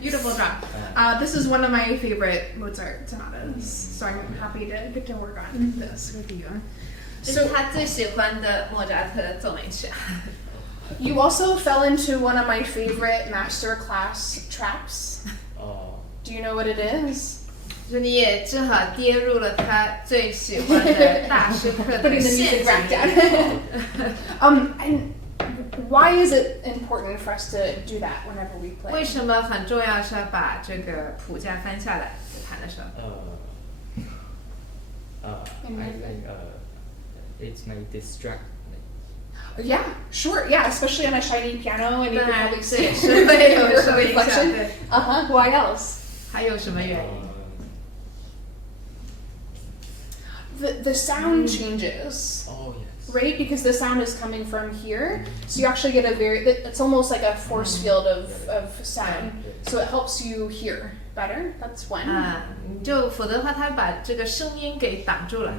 Beautiful job. This is one of my favorite Mozart sonatas, so I'm happy to get to work on this with you. 这是他最喜欢的莫扎特奏鸣曲。You also fell into one of my favorite masterclass traps. Do you know what it is? 就你也正好跌入了他最喜欢的大师课的陷阱。And why is it important for us to do that whenever we play? 为什么很重要是要把这个谱架翻下来在弹的时候？It may distract. Yeah, sure. Yeah, especially on a shiny piano, and you can probably see 是会有什么影响？ reflection. 对。Why else? 还有什么原因？ The sound changes. Oh yes. Right, because the sound is coming from here, so you actually get it's almost like a force field of sound, so it helps you hear better. That's one. 就否则的话，它把这个声音给挡住了。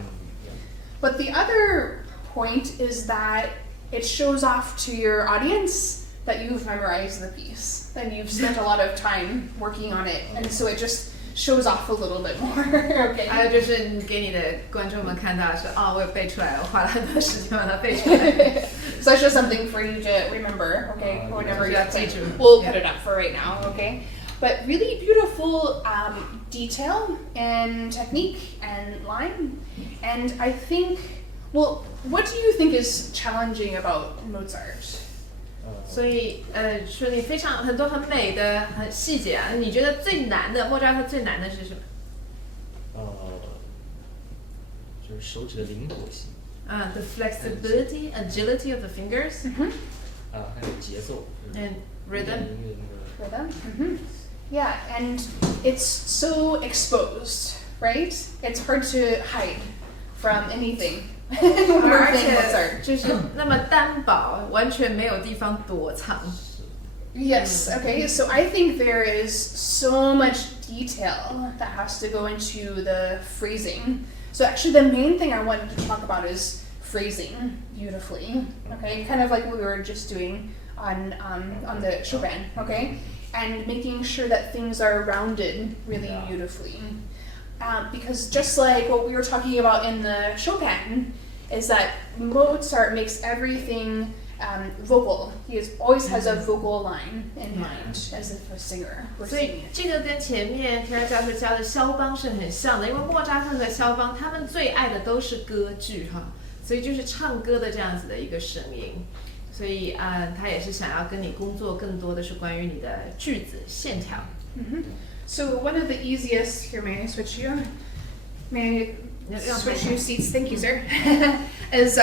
But the other point is that it shows off to your audience that you've memorized the piece, and you've spent a lot of time working on it, and so it just shows off a little bit more. Okay. 还有就是你给你的观众们看到是我有背出来了，我花了很多时间把它背出来。So it's just something for you to remember, okay? Whenever you have to. Yeah. We'll put it up for right now, okay? But really beautiful detail and technique and line. And I think, well, what do you think is challenging about Mozart? 所以说你很多很美的很细节啊，你觉得最难的莫扎特最难的是什么？就是手指的灵活性。The flexibility, agility of the fingers. 还有节奏。And rhythm. Rhythm. Yeah, and it's so exposed, right? It's hard to hide from anything. 而且就是那么单薄，完全没有地方躲藏。Yes, okay, so I think there is so much detail that has to go into the phrasing. So actually the main thing I wanted to talk about is phrasing beautifully, okay? Kind of like we were just doing on the Chopin, okay? And making sure that things are rounded really beautifully. Because just like what we were talking about in the Chopin, is that Mozart makes everything vocal. He always has a vocal line in mind, as if a singer were 所 singing 以 it. 这个跟前面皮尔教授教的肖邦是很像的，因为莫扎特和肖邦他们最爱的都是歌剧哈，所以就是唱歌的这样子的一个声音。所以他也是想要跟你工作更多的是关于你的句子线条。So one of the easiest, here may I switch you? May I switch you seats? Thank you, sir. is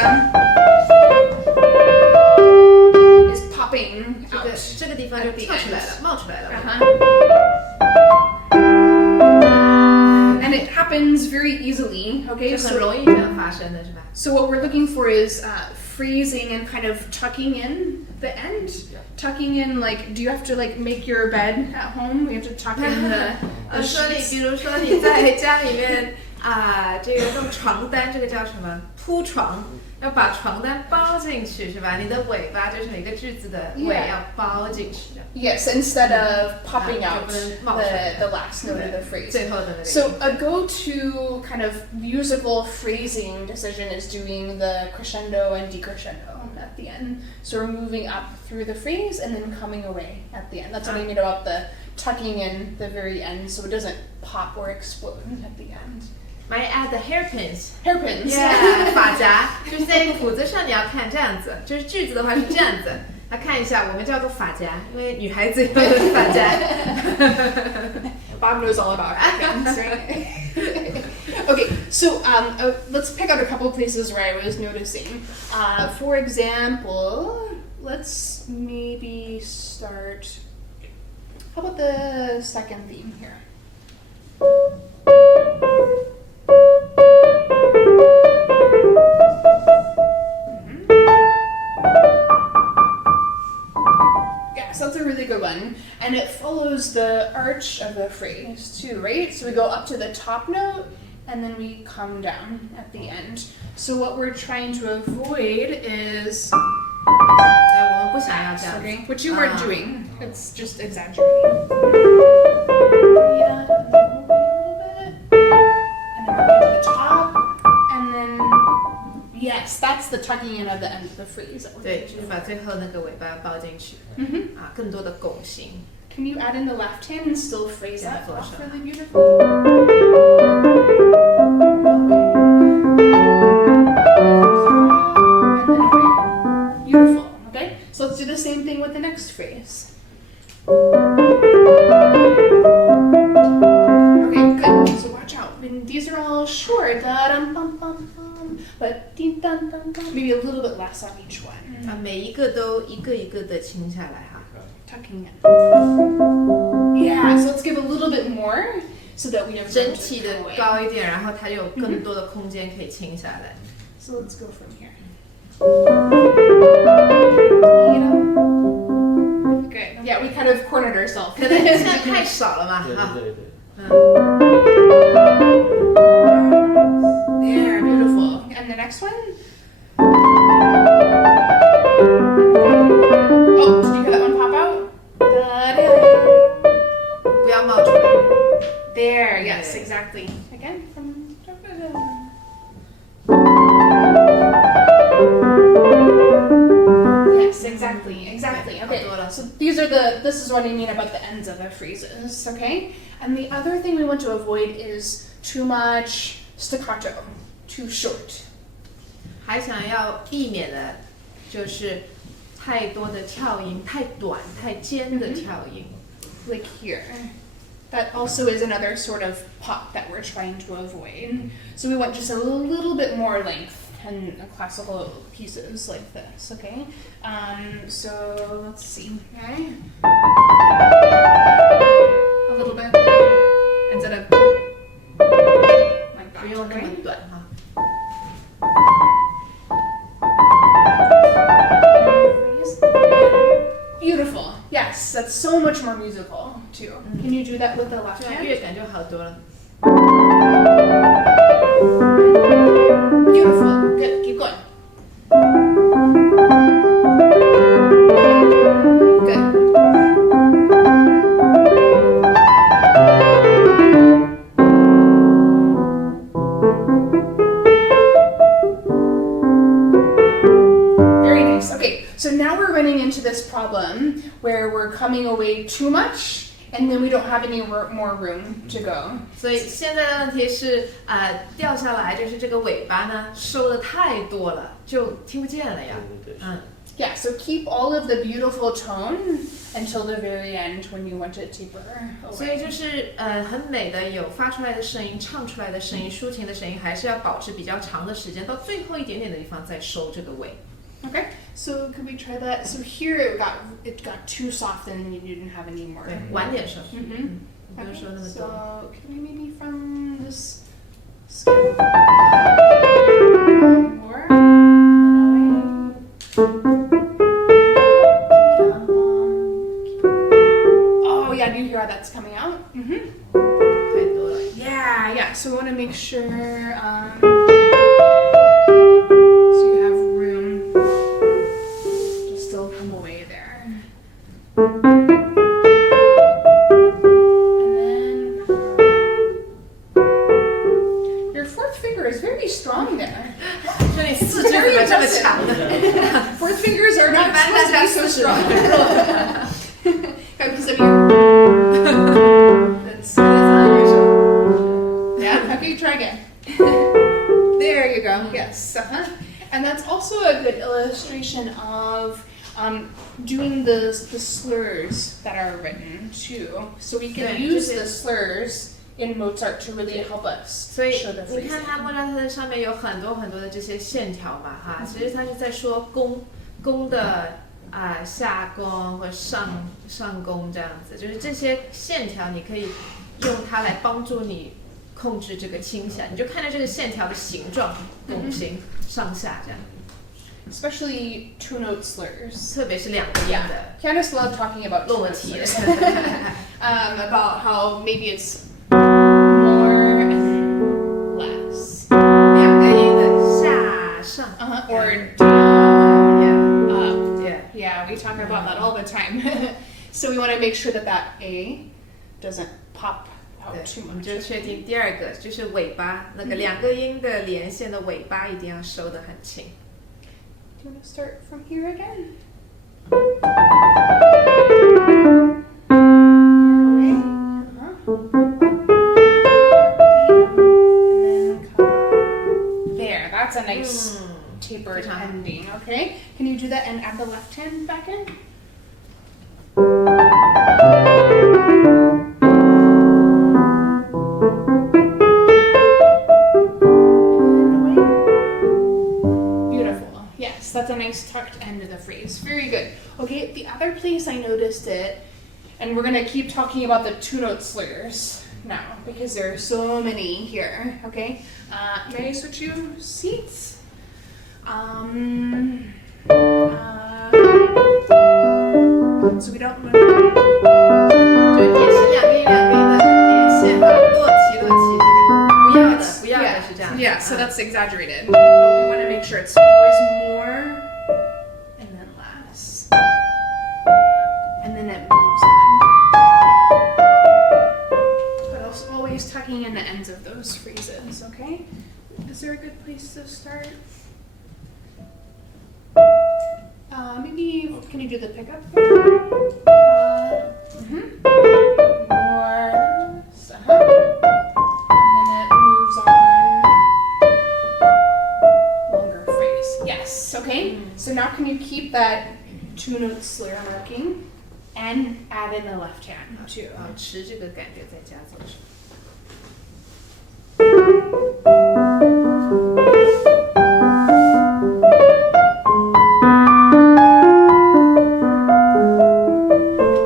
popping out. 这个地方就跳出来了，冒出来了。And it happens very easily, okay? 就很容易这样发生的是吧？ So what we're looking for is phrasing and kind of tucking in the end. Tucking in, like, do you have to like make your bed at home? We have to tuck in the 说你 sheets. 比如说你在家里面这个用床单，这个叫什么？铺床，要把床单包进去是吧？你的尾巴就是每个句子的尾要包进去。Yes, instead of popping out the last note of the phrase. 最后的那个。 So a go-to kind of musical phrasing decision is doing the crescendo and decrescendo at the end. So we're moving up through the phrase and then coming away at the end. That's what I mean about the tucking in the very end, so it doesn't pop or explode at the end. Might add the hairpins. Hairpins. Yeah, 发夹，就是在谱子上你要看这样子，就是句子的话是这样子。来看一下，我们叫做发夹，因为女孩子用的是发夹。Bob knows all about hairpins, right? Okay, so let's pick out a couple places where I was noticing. For example, let's maybe start. How about the second theme here? Yes, that's a really good one. And it follows the arch of the phrase too, right? So we go up to the top note and then we come down at the end. So what we're trying to avoid is 我们不想要这样子。 Okay, which you weren't doing. It's just exaggerating. Yeah, and then we're going to the top, and then yes, that's the tucking in of the end of the phrase. That we're 对， going 就 to 是 do. 把最后那个尾巴包进去 Mhm. 啊，更多的拱形。 Can you add in the left hand and still phrase Yeah, that for off sure. really beautifully? And then away. Beautiful. Okay, so let's do the same thing with the next phrase. Okay, good. So watch out. And these are all short. Da-dum, bum, bum, bum. But ding, dum, dum, dum. Maybe a little bit less on each one. 啊，每一个都一个一个的清下来哈。 Tucking in. Yeah, so let's give a little bit more so that we have 整 room to 体的 come away. 高一点，然后它有更多的空间可以清下来。 So let's go from here. Good. Yeah, we kind of cornered ourselves. 可能现在太少了嘛哈。对对对。嗯， There, beautiful. And the next one? Oh, did you hear that one pop out? Da-da. 不要冒出来。 There, yes, Okay. exactly. Again, from yes, exactly, exactly. Okay, so this is what I mean about the ends of the phrases, okay? And the other thing we want to avoid is too much staccato, too short. 还想要避免的就是太多的跳音，太短、太尖的跳音。 Like here. That also is another sort of pop that we're trying to avoid. So we want just a little bit more length in classical pieces like this, okay? So let's see, okay? A little bit instead of like 不 that, 用那么 okay? 短哈。 Beautiful. Yes, that's so much more musical too. Can you do that with the left 这样 hand? 乐感就好多了。 Beautiful. Good. Keep going. Good. Very nice. Okay, so now we're running into this problem where we're coming away too much and then we don't have any more room to go. 所以现在的问题是，掉下来就是这个尾巴呢收的太多了，就听不见了呀。对对对。嗯， Yeah, so keep all of the beautiful tone until the very end when you want to taper 所以 away. 就是很美的有发出来的声音、唱出来的声音、抒情的声音，还是要保持比较长的时间，到最后一点点的地方再收这个尾。 Okay, so could we try that? So here it got too soft and you didn't have any more. 对，晚点收。 Mm-hmm. 不用收 Okay, 那么多。 so can we maybe from this scale more and then away. Oh yeah, do you hear how that's coming out? Mm-hmm. 太多了。 Yeah, yeah. So we want to make sure so you have room to still come away there. And then your fourth finger is very strong there. 说你四肢怎么这么强呢？ Fourth fingers are not 一般 supposed 大 to 家 be so 四肢 strong. Because of you. That's unusual. Yeah, okay, try again. There you go. Yes. Uh-huh. And that's also a good illustration of doing the slurs that are written too. So we can Yeah, use just- the slurs in Mozart to really help us 所以 show the 你看 phrasing. 它莫扎特的上面有很多很多的这些线条嘛，哈，其实它是在说弓的下弓或上弓这样子，就是这些线条你可以用它来帮助你控制这个清弦，你就看着这个线条的形状，拱形上下这样， Especially two-note slurs. 特别是两个音 Yeah. 的 Candice loved talking about 落 two-note 体 slurs. About how maybe it's more and less. 两个音的下上 Or down, yeah up. yeah Yeah, We talk about that all the time. So we want to make sure that that A doesn't pop out 对 too 我们 much. 就确定第二个就是尾巴，那个两个音的连线的尾巴一定要收得很轻。Do you want to start from here again? There, that's a nice tapered ending, okay? Can you do that and add the left hand back in? Beautiful. Yes, that's a nice tucked end of the phrase. Very good. Okay, the other place I noticed it, and we're gonna keep talking about the two-note slurs now because there are so many here. Okay, may I switch you seats? So we don't. 就也是两个音的连线哈，落齐这个，不要的是这样。Yeah, so that's exaggerated. But we want to make sure it's always more and then less. And then it moves on. But also always tucking in the ends of those phrases, okay? Is there a good place to start? Maybe, can you do the pickup? More, less, and then it moves on. Longer phrase. Yes, okay? So now can you keep that two-note slur marking and add in the left hand too? 保持这个感觉在家奏上。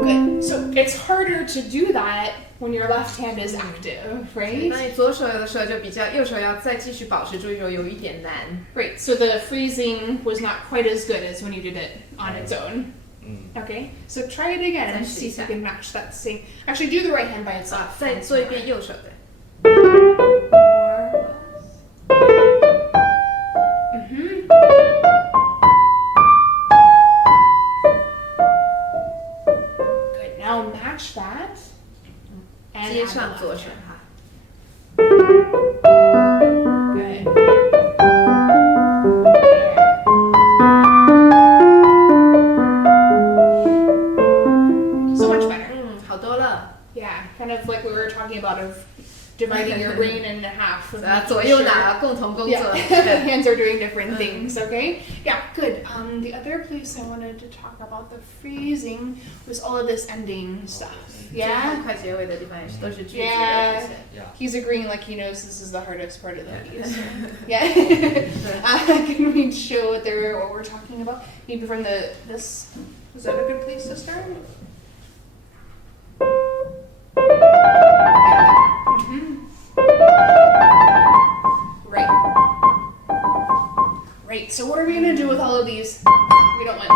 Good. So it's harder to do that when your left hand is active, 那 right? 你左手有的时候就比较，右手要再继续保持住，有一点难。 Right, so the phrasing was not quite as good as when you did it on its own. Okay, so try it again and see if you can match that same. Actually, do the right hand by 啊 itself. 再做一遍右手的。 Good. Now match that. And 接 add the 上 left 左手 hand. 哈。 Good. So much better. 好多了。 Yeah, kind of like we were talking about of dividing your brain in half. of 啊， making 左右 sure- 脑共同工作。 Yeah, the hands are doing different things, okay? Yeah, good. The other place I wanted to talk about the phrasing was all of this ending stuff. Yeah? 快结尾的地方也是都是句子的 Yeah. 连线。 Yeah. He's agreeing like he knows this is the hardest part of the piece. Yeah. Can we show what we're talking about? Maybe from this. Was that a good place to start? Right. Right. So what are we gonna do with all of these? We don't want 我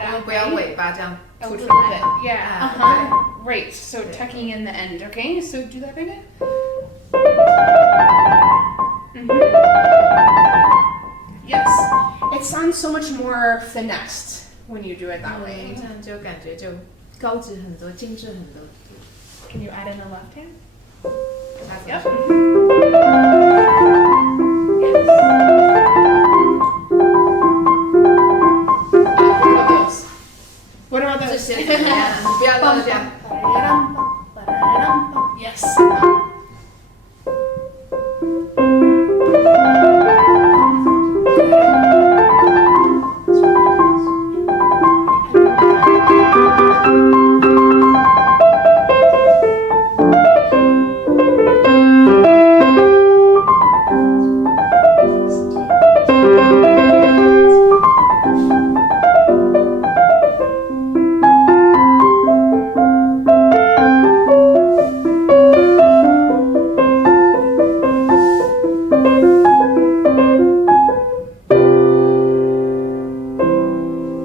that. 们不要 right? 尾巴这样 A 凸 little 出来 bit. Yeah. Ah, Uh-huh. Right. So tucking in the end. Okay. So do that again. Yes. It sounds so much more finessed when you do it that 这 way. 样就感觉就高级很多，精致很多。 Can you add in the left hand? Yep. Yes. What about 这 those? 些怎么样？不要漏这样。 Yes.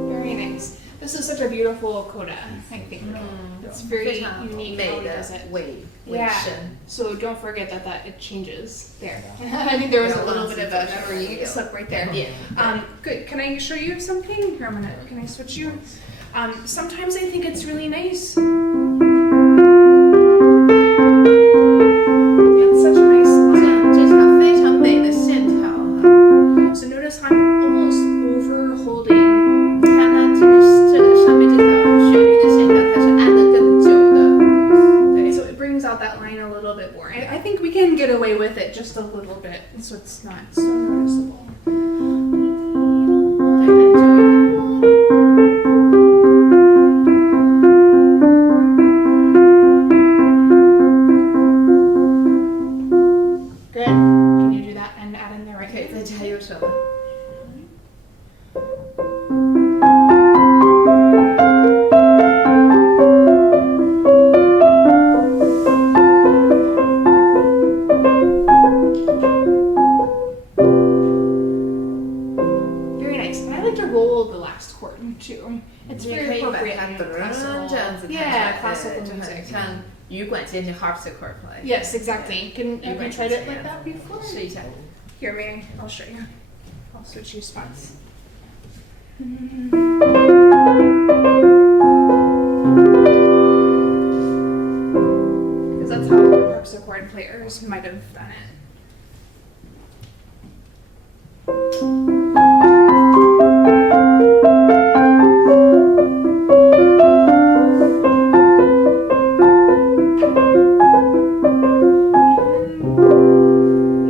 Very nice. This is such a beautiful coda, I think. It's 非 very 常 unique 美 how he 的 does it. 尾 Yeah. 声。 So don't forget that it changes there. I think there was a little bit of a memory slip right there. Yeah. Good. Can I show you something? Here, can I switch you? Sometimes I think it's really nice. It's such a nice 这条非常美的线条哈。 So notice how I'm almost over holding. 你看它这个上面这条旋律的线条，它是按得更久的。对， So it brings out that line a little bit more. I think we can get away with it just a little bit, so it's not so noticeable. 再按久一点。 Good. Can you do that and add in there right 可以 here? 再加右手了。 Very nice. And I like to roll the last chord too. It's 你 very 可以把 appropriate 它 in 这 classical. 样子弹出 Yeah, 来， classical 对就 music. 很像羽管键就 harpsichord play。 Yes, exactly. Have you tried it like that 试 before? 一下。 Here, Mary, I'll show you. I'll switch you spots. Because that's how harpsichord players might have done it.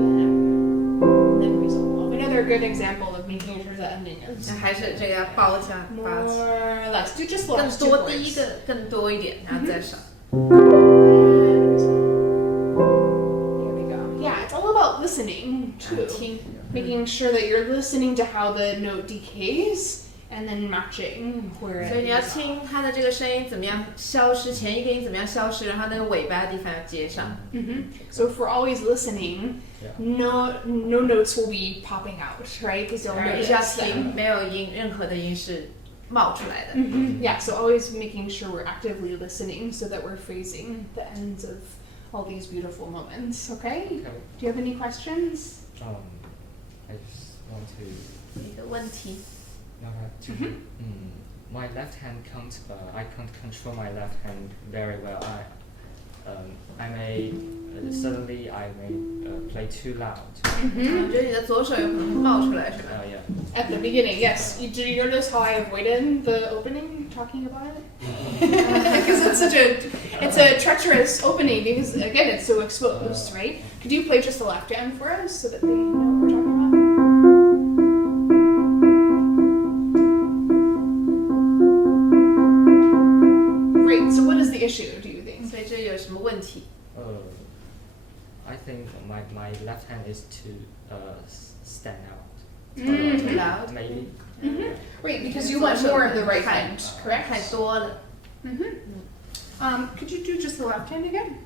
And then resolve. Another good example of making sure the ending is 还是这个要包一下，把 more or less. Do just the 更 last two 多第一 chords. 个更多一点，然后再少。 Here we go. Yeah, it's all about listening too. 听， Making sure that you're listening to how the note decays and then matching where 所以 it 你要 is. 听它的这个声音怎么样消失，前一个音怎么样消失，然后那个尾巴的地方要接上。 So if we're always listening, Yeah. no notes will be popping out, right? Because you'll 一直要 notice 听， them. 没有音，任何的音是冒出来的。 Yeah, so always making sure we're actively listening so that we're phrasing the ends of all these beautiful moments, okay? Okay. Do you have any questions? I just want to 一个问题， my left hand can't I can't control my left hand very well. I may suddenly I may play too loud. 我觉得你的左手有可能会冒出来，是吧？ Yeah. At the beginning, yes. Did you notice how I avoided the opening, talking about it? Because it's a treacherous opening because again it's so exposed, right? Could you play just the left hand for us so that they know what we're talking about? Great. So what is the issue, do you think? 所以这有什么问题？ I think my left hand is too stand out. Too loud. Maybe. Right, because you want more of the right hand, 太 correct? 多了。 Could you do just the left hand again?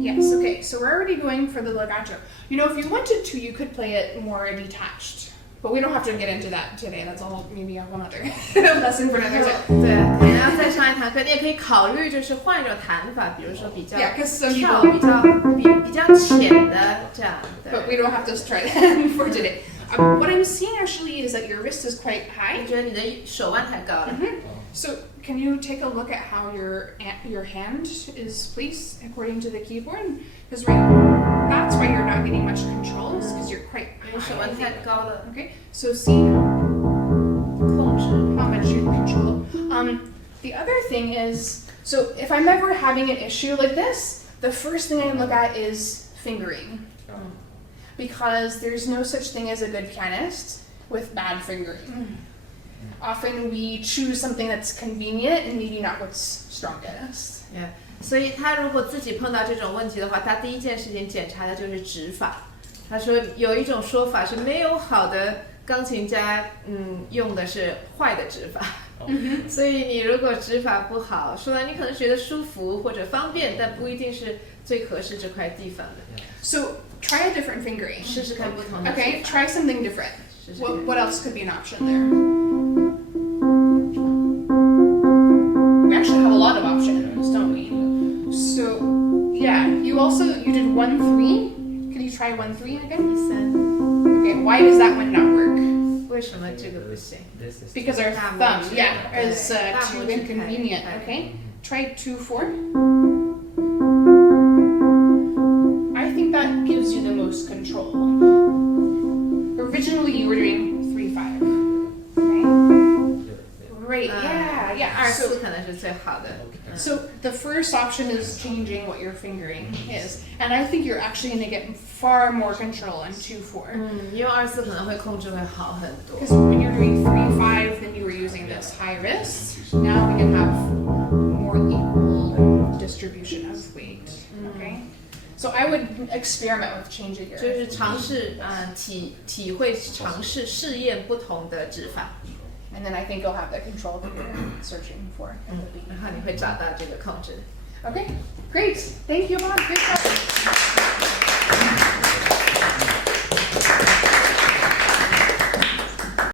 Yes, okay, so we're already going for the legato. You know, if you wanted to, you could play it more detached. But we don't have to get into that today. That's all maybe a whole other lesson for another time. 对，可能要再上一堂课，你也可以考虑就是换一种弹法，比如说比较 Yeah, 'cause some 跳 people- 比较浅的这样。对 But we don't have to try that for today. What I'm seeing actually is that your wrist is quite 我 high. 觉得你的手腕太高了。 So can you take a look at how your hand is placed according to the keyboard? Because that's why you're not getting much control, because you're quite 你手 high. 腕太高了， Okay, so see 控制。 how much you control. The other thing is, so if I'm ever having an issue like this, the first thing I look at is fingering. Because there's no such thing as a good pianist with bad fingering. Often we choose something that's convenient and maybe not what's strongest. Yeah. 所以他如果自己碰到这种问题的话，他第一件事情检查的就是指法。他说有一种说法是没有好的钢琴家，用的是坏的指法。所以你如果指法不好，说来你可能觉得舒服或者方便，但不一定是最合适这块地方的。 So try a different fingering. 试试看不同的 Okay, 指法。 try something different. 试试看 What else could be an option there? We actually have a lot of options, don't we? So, yeah, you did 1-3. Can try 1 3 again. 第三， Okay, why does that one not work? 为什么这个不行？ This is Because our 大拇 thumb, 指， yeah, 对， is 大 too 拇指 inconvenient. 太 Okay, try 2 4. I think that gives you the most control. Originally, you were doing 3 5. Okay, great. Yeah, yeah. 二 So, 四可能是最好的。 so the first option is changing what your fingering is, and I think you're actually going to get far more control on 2 4. 因为二四可能会控制会好很多。 Because when you're doing 3 5, then you were using this high wrist. Now we can have more equal distribution of weight. Okay, so I would experiment with changing your. 就是尝试体会尝试试验不同的指法， And then I think you'll have the control that you're searching for. 然后你会找到这个控制。 Okay, great. Thank you, Bob. Great job.